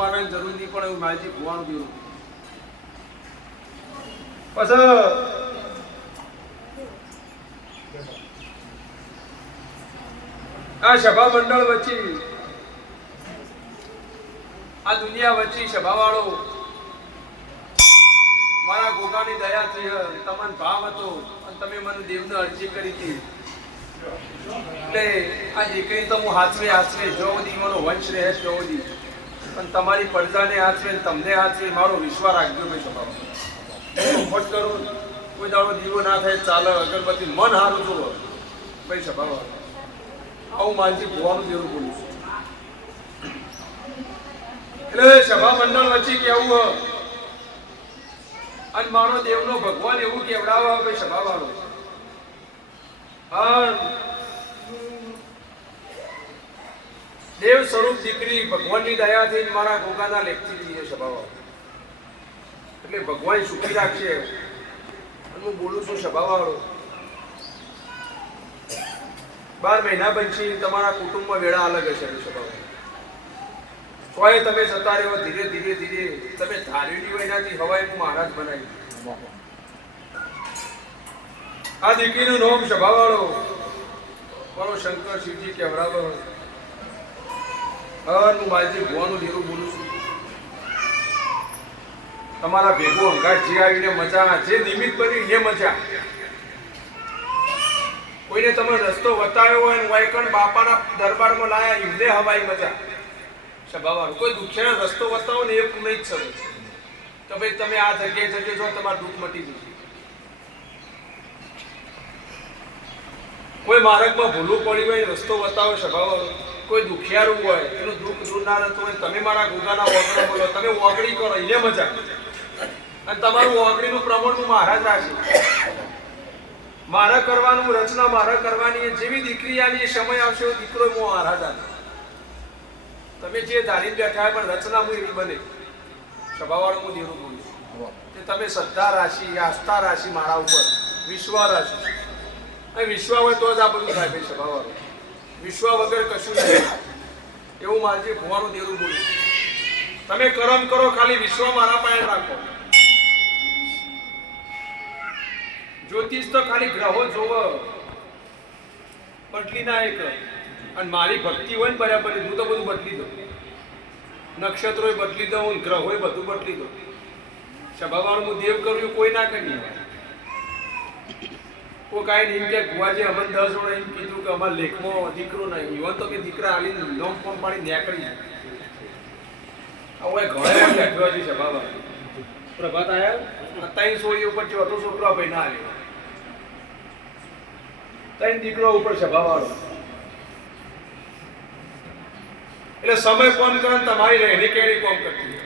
મારવાની જરૂર નહીં પણ એવું માલજી ભુવાનું દેવું. પછી આ સભા મંડળ વચ્ચે આ દુનિયા વચ્ચે સભાવાળો મારા ગોગાની દયાથી તમને ભાવ હતો અને તમે મને દેવને અરજી કરી હતી એટલે આ દીકરી તો હું હાથવે જો દી મારો વંશ રહે જો દી પણ તમારી પ્રજાને હાથવે તમને હાથવે મારો વિશ્વાસ રાખજો ભાઈ સભાવાળો. મોટ કરો કોઈ દાડો દીવો ના થાય ચાલે અગરબત્તી મન હારું જુઓ ભાઈ સભાવાળો. આવું માનસી ભુવાનું દેવું બોલું છું. એટલે સભા મંડળ વચ્ચે કેવું અને મારો દેવનો ભગવાન એવું કેવડાવે કે સભા વાળો દેવ સ્વરૂપ દીકરી ભગવાનની દયાથી મારા ગોગાના લેખથી જઈએ સભા વાળો. એટલે ભગવાન સુખી રાખશે. હું બોલું છું સભા વાળો 12 મહિના પછી તમારા કુટુંબમાં વેળા અલગ હશે સભા વાળો. તોય તમે જતા રહ્યો ધીરે ધીરે ધીરે તમે ધારેલી હોય એનાથી હવાઈ હું મહારાજ બનાવી. આ દીકરીનું નામ સભાવાળો મારો શંકર શિવજી કેવડાવો. હું માલજી ભુવાનું દેરું બોલું છું. તમારા ભેગો અંગાટ જે આવીને મજા જે નિમિત્ત બની એ મજા. કોઈને તમે રસ્તો બતાવ્યો હોય વાયકણ બાપાના દરબારમાં લાયા એમને હવાઈ મજા સભાવાળો. કોઈ દુખ્યાનો રસ્તો બતાવો ને એ પૂર્ણ જ છે તો ભાઈ તમે આ જગ્યાએ જજો જો તમારું દુઃખ મટી જશે. કોઈ માર્ગમાં ભૂલું પડી હોય રસ્તો બતાવો સભાવાળો. કોઈ દુખિયારું હોય એનું દુઃખ દૂર ના રહેતું હોય તમે મારા ગોગાના ઓગળો બોલો તમે ઓગળી કરો એને મજા. અને તમારું ઓગળીનું પ્રમાણ હું મહારાજ રાખી મારા કરવાનું રચના મારા કરવાની જેવી દીકરી આની સમય આવશે એવો દીકરો હું મહારાજ આને. તમે જે ધારી બેઠા હોય પણ રચના હું એવી બને સભાવાળો હું દેવું બોલું કે તમે શ્રદ્ધા રાશિ આસ્થા રાશિ મારા ઉપર વિશ્વાસ રાશિ અને વિશ્વાસ હોય તો જ આ બધું થાય ભાઈ સભાવાળો. વિશ્વાસ વગર કશું નહીં એવું મારજી ભુવાનું દેવું બોલું. તમે કરમ કરો ખાલી વિશ્વાસ મારા પાસે રાખો. જ્યોતિષ તો ખાલી ગ્રહો જોવો બદલી ના એક અને મારી ભક્તિ હોય ને બરાબર હું તો બધું બદલી દઉં. નક્ષત્રો બદલી દઉં ગ્રહો બધું બદલી દઉં. સભાવાળું હું દેવ કર્યું કોઈ ના કરીએ. કોઈ કાંઈ નહીં કે ગુવાજી અમને 10 વર્ષ એમ કીધું કે અમારા લેખમાં દીકરો નહીં ઇવન તો કે દીકરા હાલી લોમ ફોર્મ પાડી નીકળી હવે ઘરે બેઠવા છે સભાવાળું. પ્રભાત આવ્યા 3 સોળી ઉપર જો હતો છોકરો ભાઈ ના આવ્યો 3 દીકરો ઉપર સભાવાળો. એટલે સમય કોમ કરે તમારી રહેણી કેણી કોમ કરતી.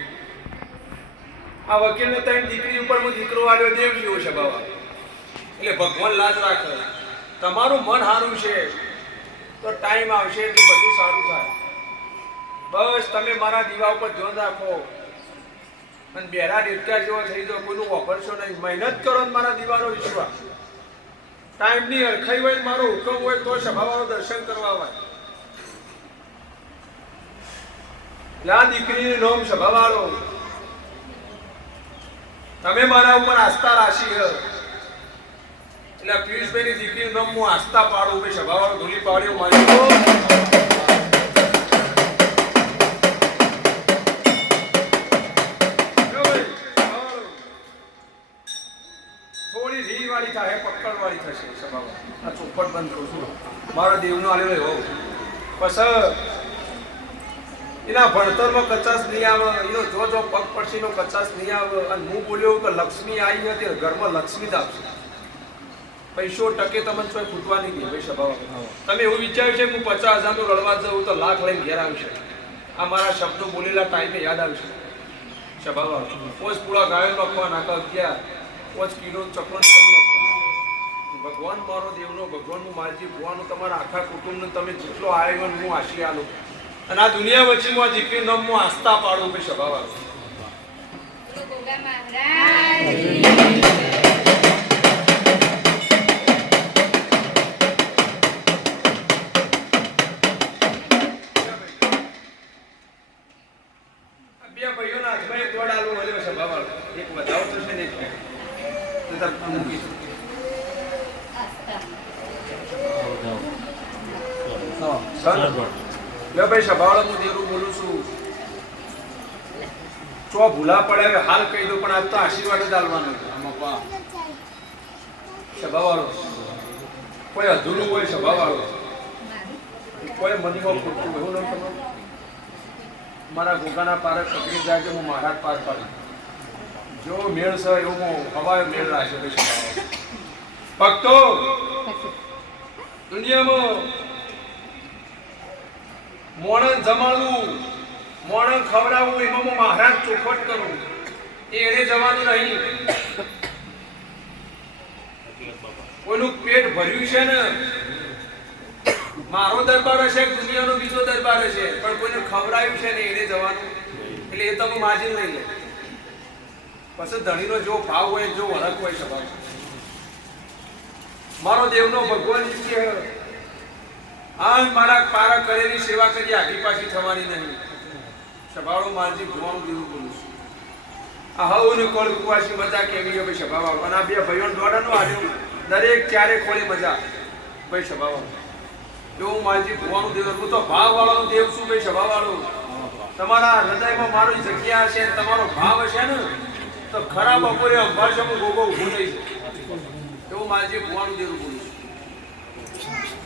આ વકીલને 3 દીકરી ઉપર હું દીકરો આવ્યો દેવ જેવો છે બાબા. એટલે ભગવાન લાજ રાખે. તમારું મન સારું છે તો ટાઈમ આવશે એટલે બધું સારું થાય. બસ તમે મારા દીવા ઉપર ધ્યાન રાખો અને બેરા ડેટકા જેવો થઈ જાઓ કોઈનું વાપરશો નહીં. મહેનત કરો મારા દીવાનો વિશ્વાસ. ટાઈમની અરખાઈ હોય મારો હુકમ હોય તો સભાવાળો દર્શન કરવા આવે. લા દીકરીનું નામ સભાવાળો તમે મારા ઉપર આસ્થા રાશિ એટલે પિયુષભાઈની દીકરીનું નામ હું આસ્થા પાડું ભાઈ સભાવાળો ધૂલી પાડ્યો મારી થોડી રી વાળી થાય પક્કડ વાળી થશે સભાવાળો. આ ચોખવટ બંધ કરું છું મારા દેવનો આલેલો હોવ પછી એના ભણતરમાં કચાશ નહીં આવે. એનો જો પગ પડશીનો કચાશ નહીં આવે. અને હું બોલ્યો કે લક્ષ્મી આવી હતી ઘરમાં લક્ષ્મી જ આપશે. પૈસો ટકે તમને કોઈ ફૂટવા નહીં દે ભાઈ સભાવાળો. તમે એવું વિચાર્યું છે કે હું 50,000નું રડવા જાઉં તો લાખ લઈને ઘેર આવશે. આ મારા શબ્દો બોલેલા ટાઈમે યાદ આવશે સભાવાળો. પોચ પૂળા ગાયો નાખવા નાખા 11 5 કિલો ચકડો ભગવાન મારો દેવનો ભગવાનનું માલજી ભુવાનું તમારા આખા કુટુંબને તમે જેટલો આવ્યો હું આશી આલો. અને આ દુનિયા વચ્ચે હું આ દીકરી નામ હું આસ્થા પાડું ભાઈ સભાવાળો. બે ભાઈઓના હાથમાં એક દોડ આલુ મળ્યો છે બાબા, એક વધાવ થશે ને એક તો તાર મૂકી બે ભાઈ સભાવાળો હું દેવું બોલું છું, ચો ભૂલા પડે હવે હાલ કહી દો, પણ આજ તો આશીર્વાદ જ આલવાનો આમાં સભાવાળો કોઈ અધૂરું હોય, સભાવાળો કોઈ મનીમાં ખોટું એવું ન તમે મારા ગોગાના પારક પકડી જાય કે હું મહારાજ પાર પાડી જો મેળ છે એવું હું હવાયો મેળ રાખે ભક્તો દુનિયામાં મોણન જમાડવું મોણન ખવડાવવું એમાં હું મહારાજ ચોખવટ કરું એને જવાનું નહીં. કોઈનું પેટ ભર્યું છે ને, મારો દરબાર હશે દુનિયાનો બીજો દરબાર હશે, પણ કોઈને ખવડાયું છે ને એને જવાનું, એટલે એ તમે માજી નહીં લે. પછી ધણીનો જો ભાવ હોય જો વળક હોય સ્વભાવ, મારો દેવનો ભગવાન કે આજ મારા પારા કરેલી સેવા કરી આગી પાછી થવાની નહીં. સભાળો મારજી ભગવાન દેવું બોલું છું. આ હવ ને કોળ કુવાસી મજા કેવી હોય સભાવાળો, અને આ બે ભાઈઓનો દોડાનો આવ્યો દરેક ચારે કોળી મજા ભાઈ સભાવાળો એવું માજી ભગવાનનું દેવ. હું તો ભાવ વાળાનો દેવ છું ભાઈ સભાવાળો. તમારા હૃદયમાં મારી જગ્યા હશે, તમારો ભાવ હશે ને તો ખરા બપોરે અંબારશે હું ગોગો ઊભું થઈ જાય એવું માજી ભગવાનનું દેવ બોલું છું.